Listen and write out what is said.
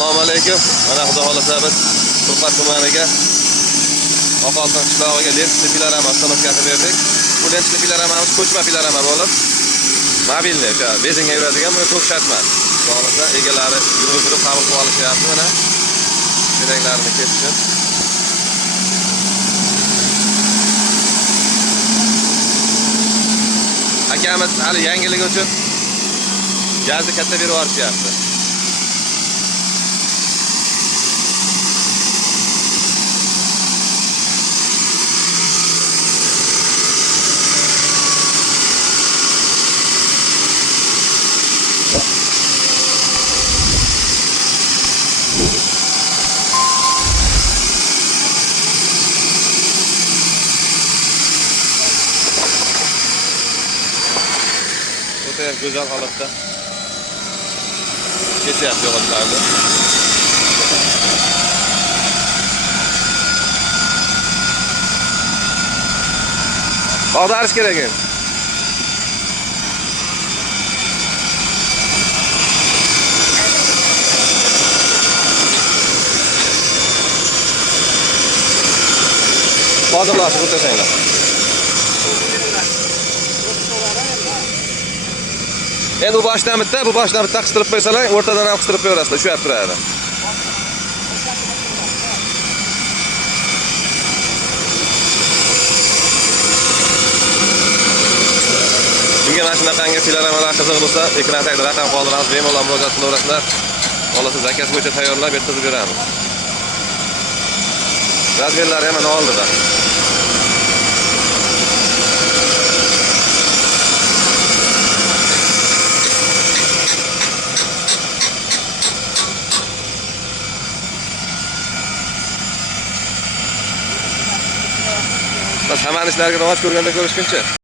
Assalomu alaykum. Mana xudo xolasa biz Turqat tumaniga Oqoltin qishlog'iga lentli filarama ustanovkasi berdik. Bu lentli filaramamiz ko'chma filarama bo'lib, mobilniy, o'sha benzinga yuradigan, buni to'k shart emas. Xudo xolasa egalari yurib qabul qilib olishyapti. Mana keraklarni kesishib. Akamiz hali yangiligi uchun gazni katta berib yuborishyapti. Güzel holatda ketyapti yo'qotlarni. Ag'darish kerak endi. Hozirlashib o'tirsanglar. Endi bu boshdan bitta qistirib qo'ysalar, o'rtadan ham qistirib qo'yaverasizlar, shu yerda turadi. Kimga mana shunaqangi filaramalar qiziq bo'lsa, ekran tagida raqam qoldiramiz, bemalol murojaat qilaverasizlar. Xolasa zakaz bo'yicha tayyorlab yetkazib beramiz. Razmerlari ham mana oldida. Biz hamma ishlarga rivoj ko'rganda ko'rishguncha